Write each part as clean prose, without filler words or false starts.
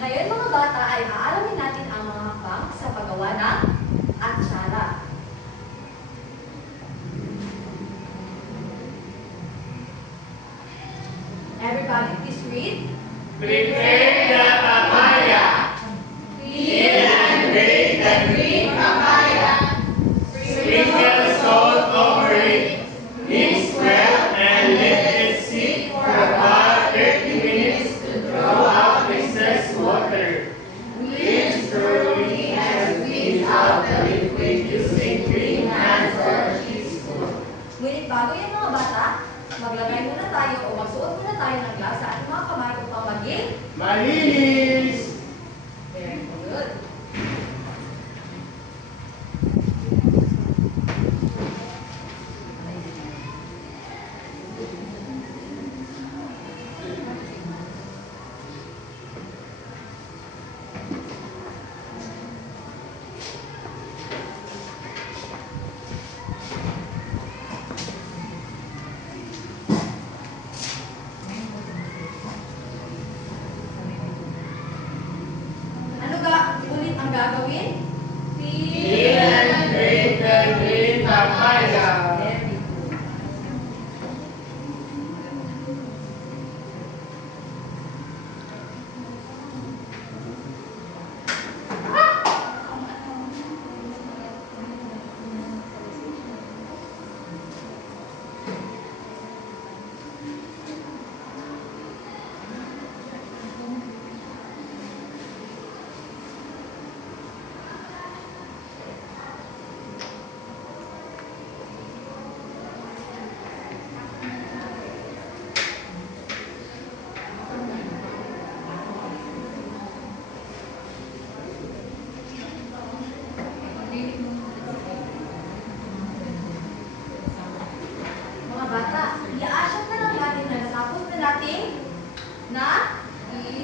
Ngayon mga bata ay aalamin natin ang mga hakbang sa paggawa ng atsara. Everybody please read. Prepare the papaya. Peel and grate the green papaya. Sprinkle salt over it. Mix well and let it sit for about 30 minutes to draw out excess water. Whisk thoroughly and squeeze out the liquid using clean hands or teaspoon. Ngunit bago yan mga bata, maglagay muna tayo o magsuot muna tayo ng gloves sa ating mga kamay upang maging Malinis! very good. Ulit ang gagawin? Peel and grate the green papaya. Very good. Mga bata, i-asyat na lang natin na natapos na natin na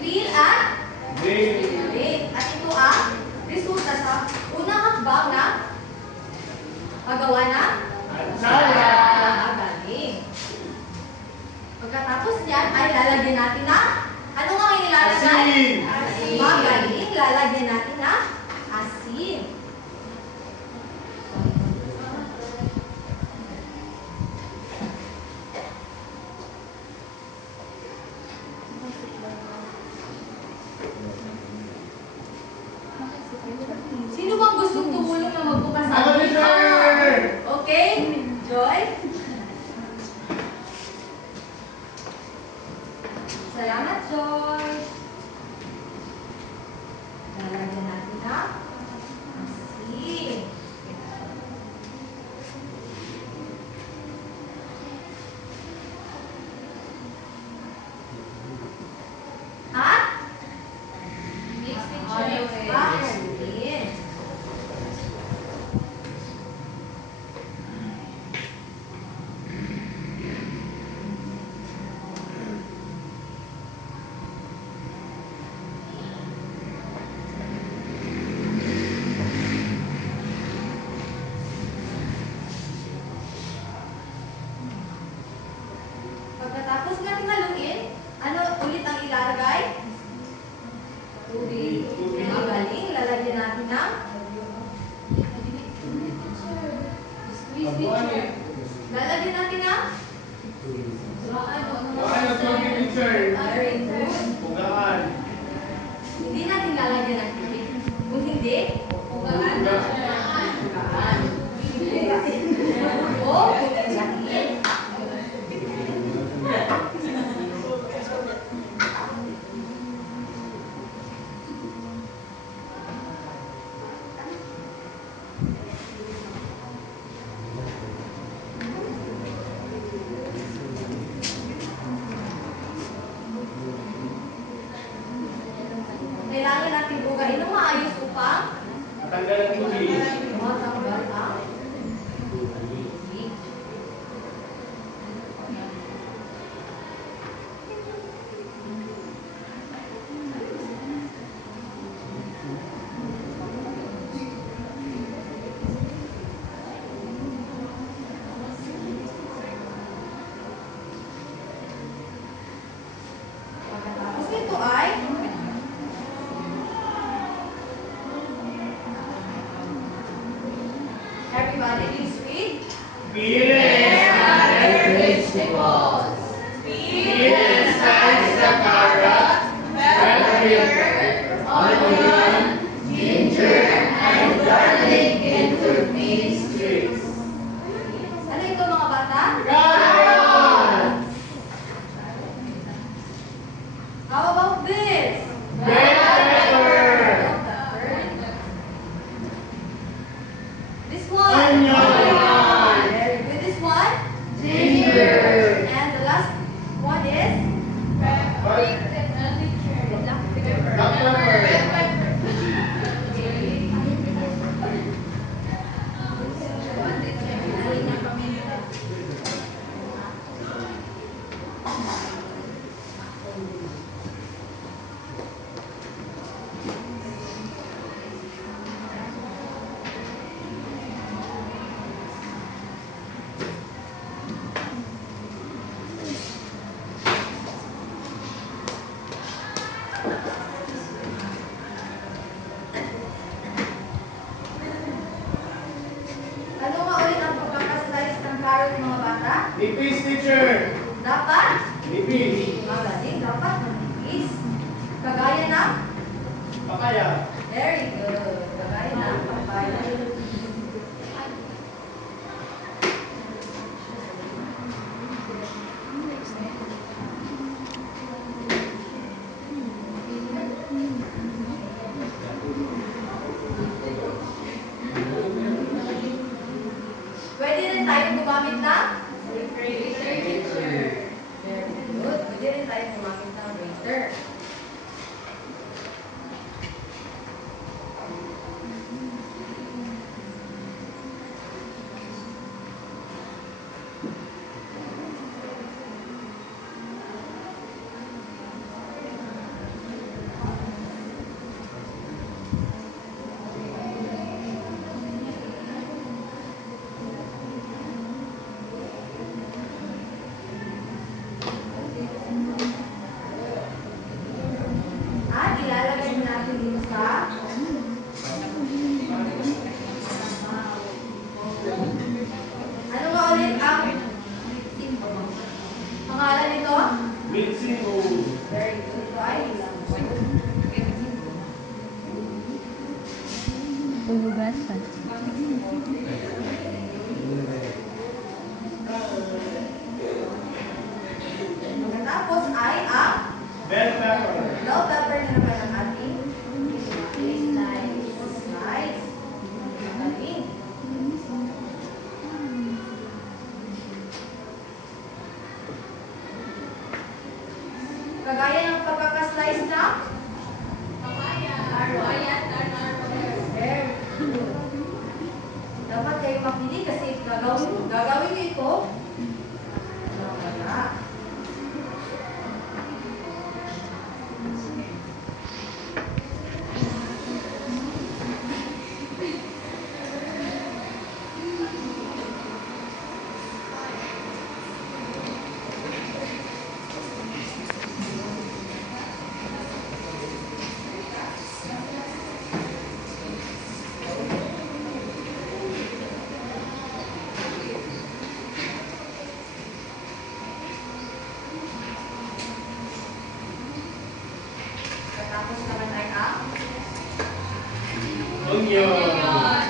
peel at grate. At ito ang resulta sa unang hakbang na paggawa ng Atsara. Magaling. Pagkatapos yan ay lalagyan natin na ano nga ang ilalagay? Asin. Magaling. Lalagyan natin na asin. Sino bang gustong tumulong na magbukas ng Ako, teacher! Okay? Joy? Salamat, Joy. Lalagyan natin na asin. At Mix with olive cherry. oil. Pagkatapos natin haluin, ano ulit ang ilalagay? Tubig. Magaling. Lalagyan natin ng Squeeze with cherry. lalagyan natin ng Ano tubig, teacher? very good. Pugaan. Hindi natin lalagyan ng tubig. Kung hindi, Ugaan. ugaan. O, kukuliin. Kailangan natin bugain ng maayos upang Natanggal ang tubig. matanggal ang tubig. Pagkatapos nito ay Peel and vegetables. Peel and slice the carrot, bell pepper, onion, ginger, and garlic into thin strips. Ano ito mga bata? Carrot! How about this? Bell pepper! This one? Onion! Very good. This one? Ginger! And the last one is? Ano nga ulit ang pagkakaslice ng carrot mga bata? Nipis, teacher! Dapat? Nipis! Magaling, dapat manipis. Kagaya ng? Papaya! Very good. Kagaya ng papaya. Pwede rin tayo gumamit ng? Very good. Pwede rin tayo gumamit ng grater. At ilalagay mo natin dito sa ano nga ulit ang pangalan nito? Mixing bowl! Very good. Ito ay Hugasan. pagkatapos ay ang Bell pepper! bell pepper na naman ang ating slice. Magaling. Kagaya ng pagkakaslice na very good. Dapat kayo mapili kasi gagawin niyo ito. Wala. Tapos naman ay ang Onion!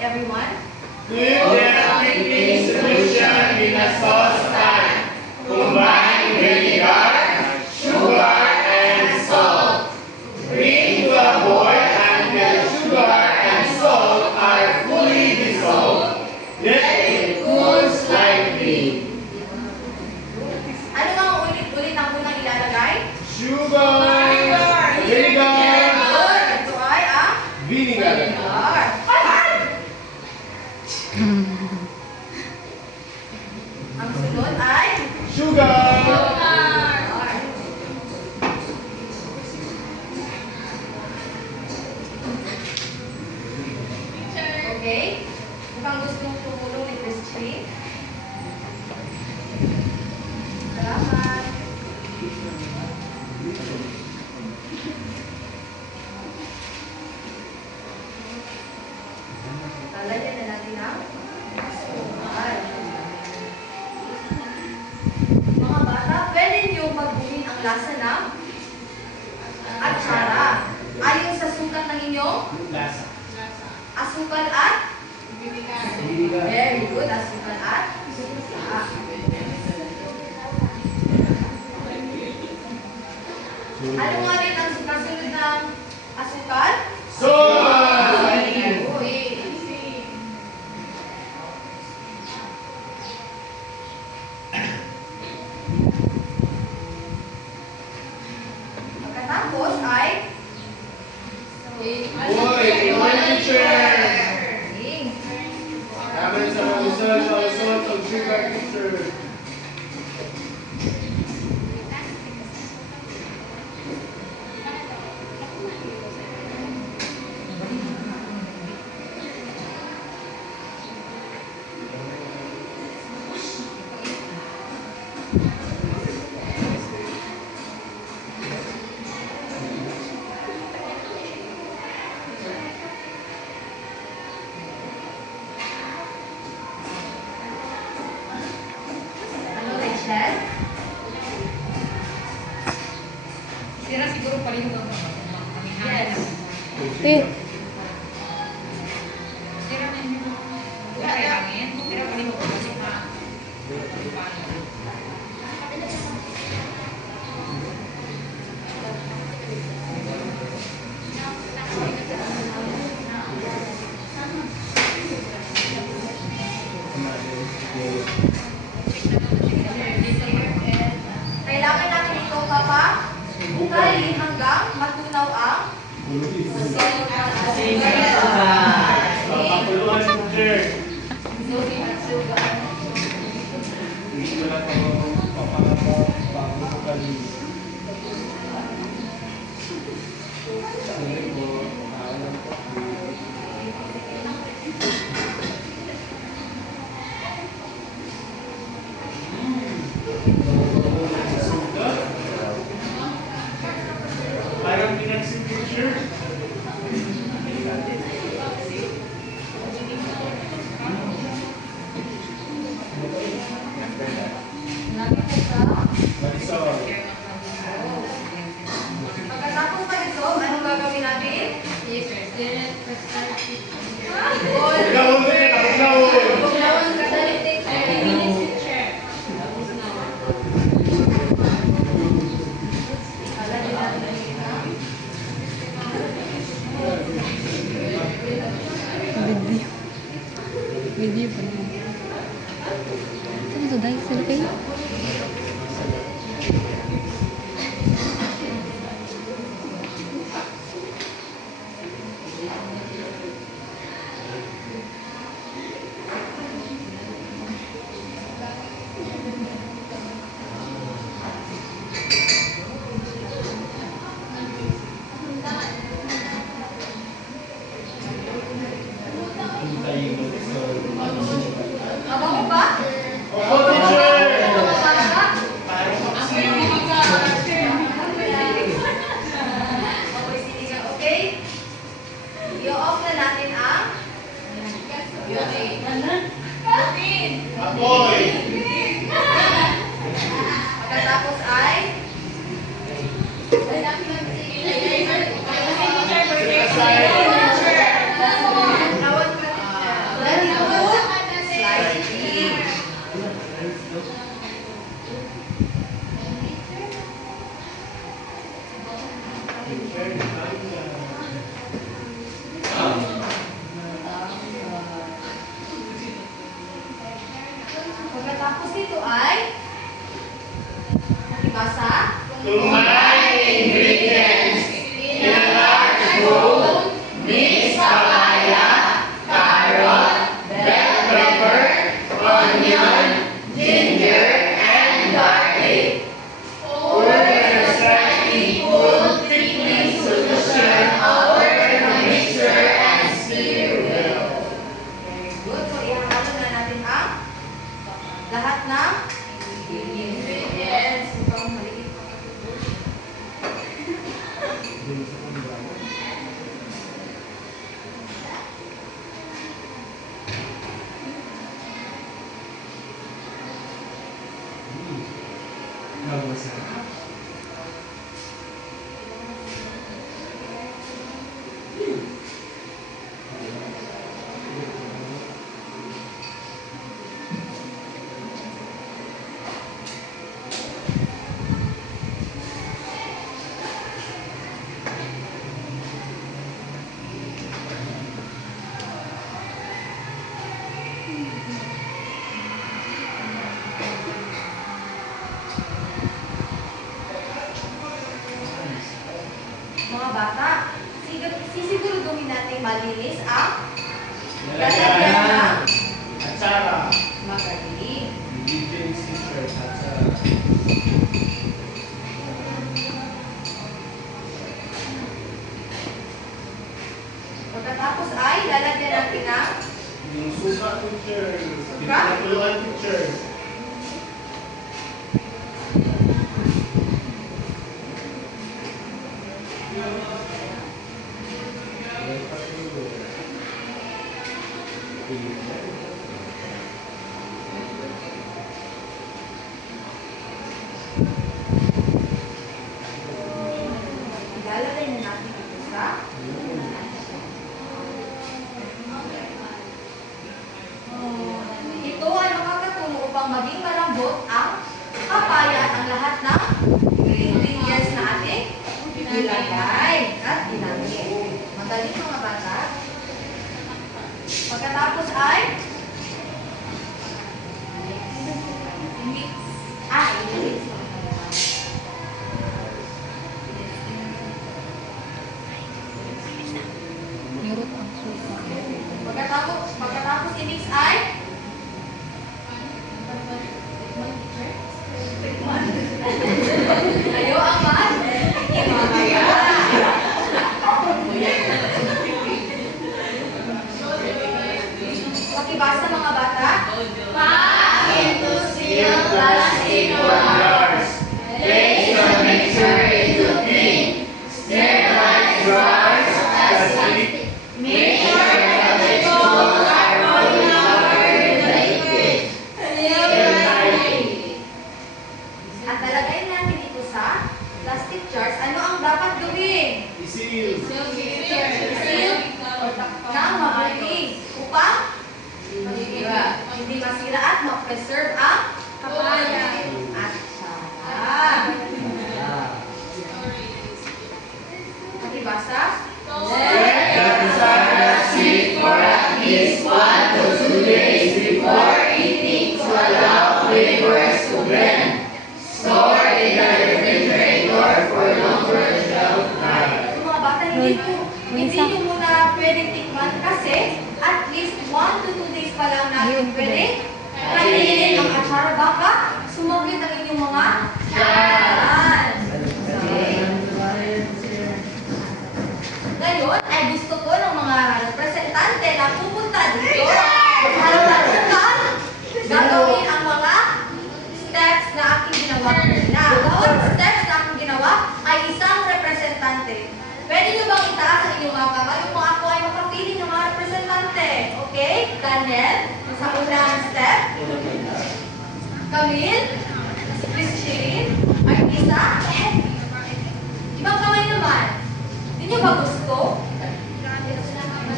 everyone. Put the picnic solution in a saucepan. Combine vinegar, sugar, and salt. Bring to a boil until sugar and salt are fully dissolved. Let it cool slightly. Ano nga ang ulit-ulit ang unang ilalagay? Sugar, vinegar, Good. Ito ay ang vinegar. vinegar. Ang sunod ay Sugar. okay. Mukhang gustong tumulong ni Christine. Salamat. Lalagyan na natin ang asukal. Mga bata, pwede niyong baguhin ang lasa ng atsara. Ayon sa sukat ng inyong Lasa. asukal at very good. Asukal at suka. Ano nga rin ang kasunod ng asukal? Salt. Uy. Pagkatapos ay Uy, ikaw teacher. Ing. Namin sa mga result of sugar teacher. Ano, Rachel? Sira siguro pa rin yung Yes. Sira na yung okay namin. Pero pa rin mo kasi ma. Kailangan natin ito, Papa, bukalin hanggang matunaw ang Papakuluan teacher. Parang pinagsin teacher. Marisol. Pagkatapos pa nito, anong gagawin natin? Ikaw ulit, napaglaon. Bugnawan ka sa litik. Lalagyan natin ang mga bata, sisiguraduhin natin malinis ang Lalagyan. Atsara. magaling. Religion teacher. Atsara. Pagkatapos ay lalagyan natin ng Yung suka teacher. Suka? Pinatuluan teacher. ilalagay na natin ito sa ito ay makakatulong upang maging malambot ang papaya at ang lahat ng ingredients na ating ilagay at ginamit. Madali mga bata. Pagkatapos ay mix. I-mix. Nurut ang suka. Pagkatapos i-mix ay ayo ang man. Ikimamaya. Pakibasa mga bata. Into sealed plastic jars. Place your mixture into clean, sterilized jars as needed. Make sure that the vegetables are fully covered in the liquid. Seal tightly. At lalagay natin ito sa plastic jars. Ano ang dapat gawin? Isil. Seal ng mabuti upang hindi masira at ma-preserve ang papaya. At saka. Pakibasa. Let the cassava sit for at least 1 to 2 days before eating to allow flavors to blend. Store in the refrigerator for longer shelf life. Yung mga bata, hindi nyo muna pwedeng tikman kasi at least 1 to 2 days pa lang natin pwede kainin ang atsara. Baka sumaglit ang inyong mga tiyan. Okay. Ngayon, ay gusto ko ng mga representante na pupunta dito harapan gagawin ang mga steps na aking ginawa kanina. Bawat steps na aking ginawa ay isang representante. Pwede nyo bang itaas ang inyong mga kamay kung ako ay makapili ng mga representante? Okay? Daniel, sa unang step. Camille, Christine, Artisa, ibang kamay naman. Hindi nyo ba gusto?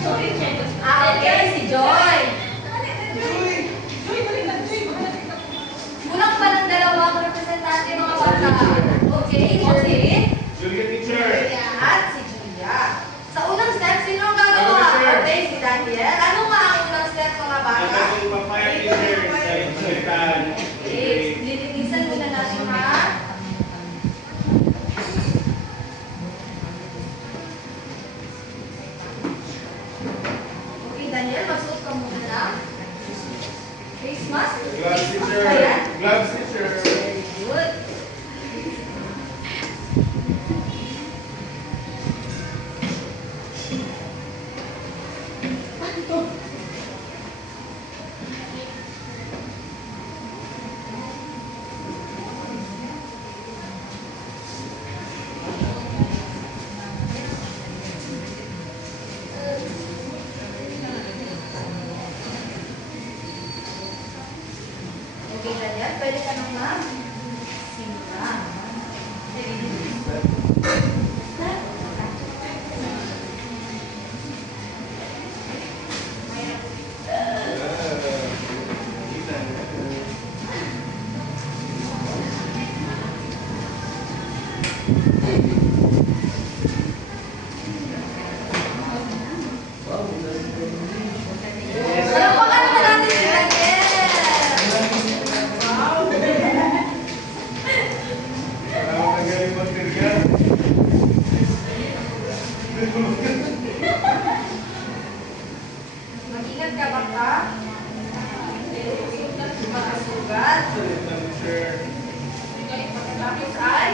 Okay, si Joy. Kulang pa ng dalawang representante mga bata. Okay, Jocelyn. Julia teacher. At si Julia. Sa unang step, sino ang gagawa? Okay, si Daniel. Ano nga ang unang step mga bata? Ang papaya teacher sa pagkalitan. Okay, lilinisan muna natin ha. Okay, Daniel, magsuot ka muna ng face mask. Gloves Face mask teacher. ba yan? Gloves teacher. Very good. Okay, Daniel, pwede ka nang mag-simula. Ano pa ka naman natin si Daniel? Mag-ingat ka bata. Makasugat. Pagkatapos ay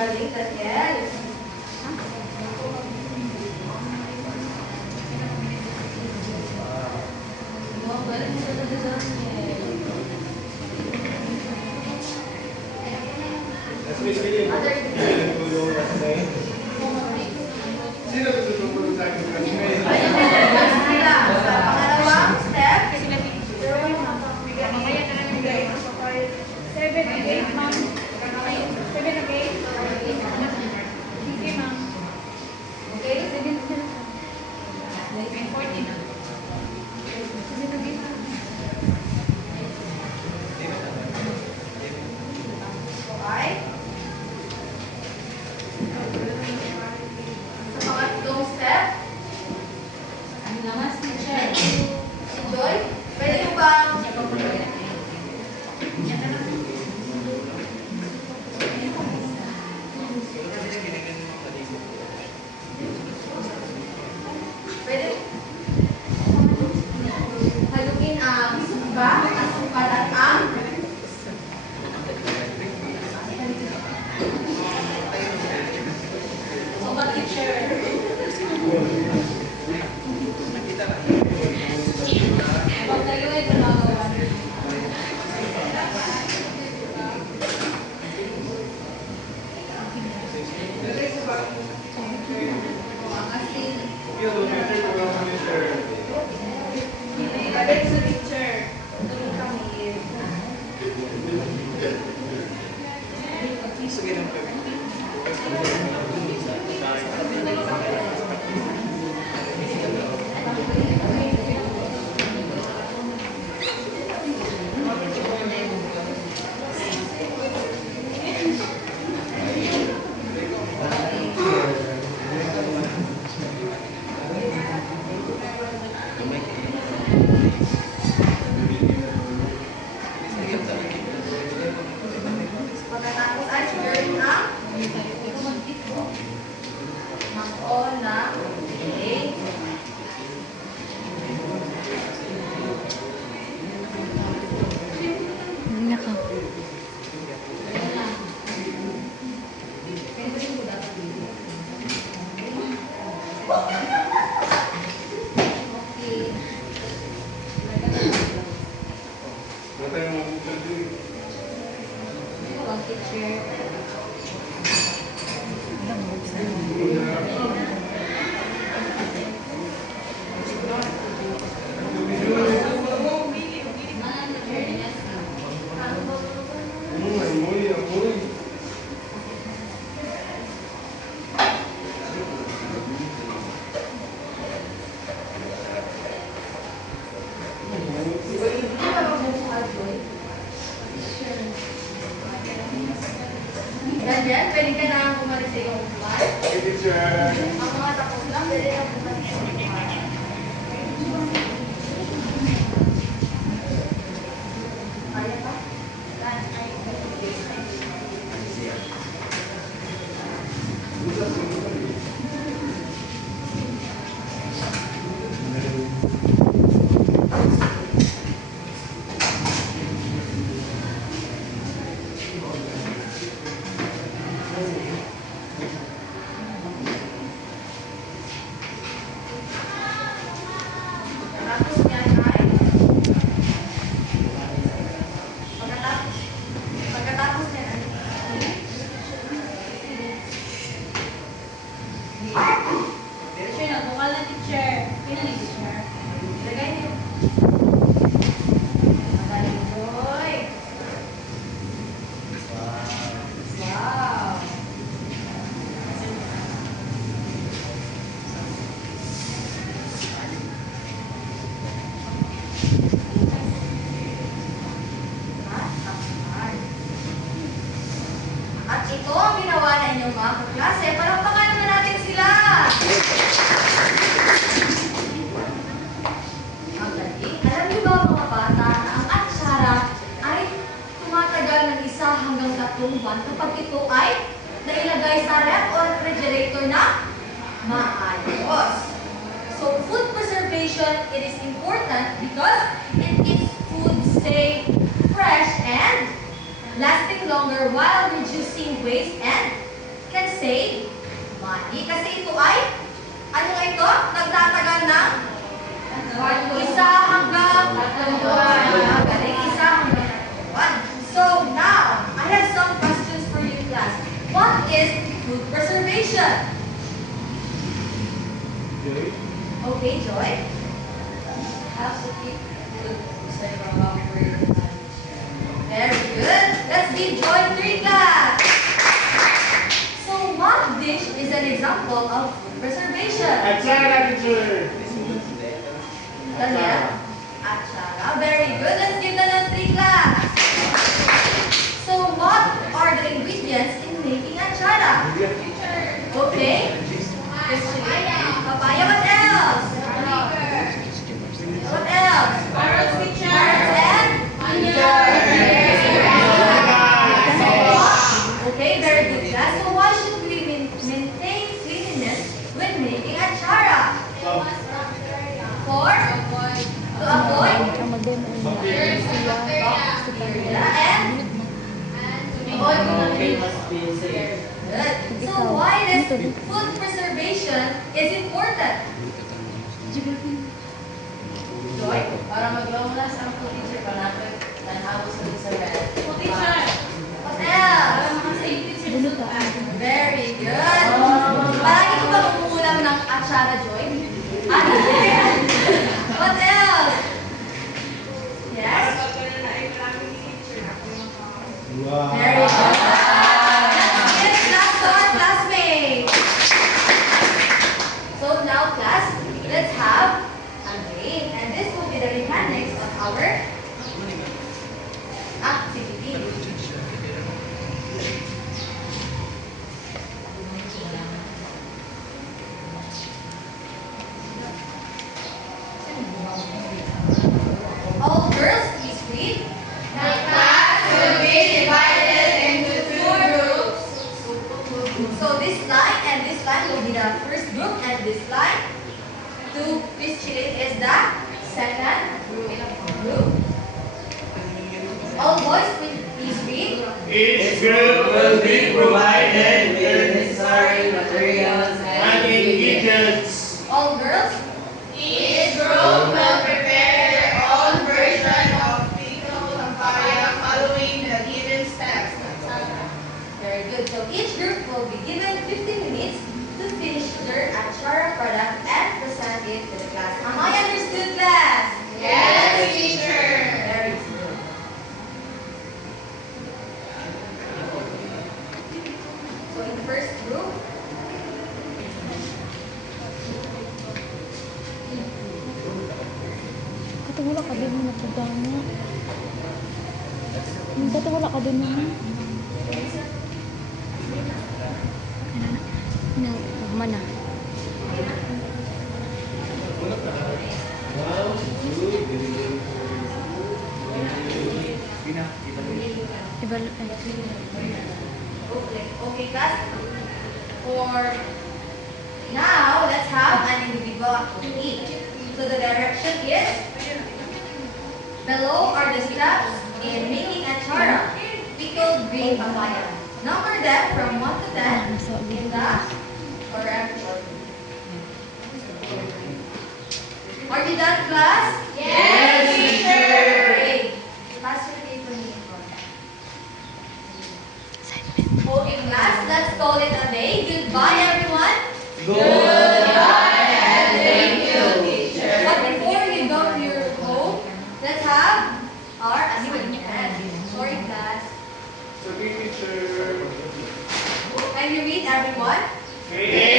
magaling, Daniel. Magaling ka na, Daniel. Sino tutulong sa akin? Ayun, last nila. Sa pangalawang step, Kaya na namin gawin. 7 and 8, ma'am. 7 and 8. Sige, ma'am. okay? 14 na. So, ay sa pangatlong step, si Joy, pwede mo bang pwede haluin ang suka, asukal at ang suka, teacher. Pag tayo ay gumagawa. Ang asin. Ibalik sa teacher. Tulong kami. Pagkatapos ay siguro ang mag-on na okay. Okay. Ang teacher. Daniel, pwede ka na bumalik sa iyong upuan. Ang mga tapos lang, pwede na bumalik sa iyong upuan. Kaya pa? inuman kapag ito ay nailagay sa ref or refrigerator na maayos. So, food preservation, it is important because it keeps food stay fresh and lasting longer while reducing waste and can save money. Kasi ito ay, ano nga ito? Nagtatagal ng isa hanggang galing isa hanggang one. So now, I have some questions for you class. What is food preservation? Okay, Joy. Helps to keep food safe from operating. Very good. Let's give Joy 3 class. So what dish is an example of food preservation? Achara, teacher. Daniel? Achara. Very good. Let's give Daniel 3 class. So what are the ingredients in making achara? Okay. Papaya. What else? What else? Carrots and okay, very good class. So why should we maintain cleanliness when making achara? To avoid bacteria and good. So why is food preservation is important? Joy? Para mag-longlas ang food teacher pa natin tanawos sa red. What else? Very good. Palagi ko ba umuulam ng achara, Joy? Ano? What else? Yes? Very good. Let's give class to our classmates. So now class, let's have a game. And this will be the mechanics of our activity. All girls, please read. The class will be divided into 2 groups. So this line and this line will be the first group, and this line to this chilling is the second group. All boys, please read. Each group will be provided with Necessary materials and ingredients. All girls. Each group will prepare their own version of pickled papaya following the given steps. Very good. So each group will be given 15 minutes to finish their achara product and present it to the class. Am I understood, class? Yes, teacher. Very good. So in the first group, Kata wala ka din na pagdama. Kata wala ka din na. Na, mana? Ibal okay, class. For now, let's have an individual activity. So the direction is below are the steps in making achara, pickled green papaya. Number them from 1 to 10 in the correct order. Are you done, class? Yes, teacher. Great. Pass your paper here. Okay, class, let's call it a day. Goodbye, everyone. Goodbye and thank you, teacher. But before you go to your home, let's have our assignment. Sorry, class. Okay, teacher. Can you read, everyone? Great.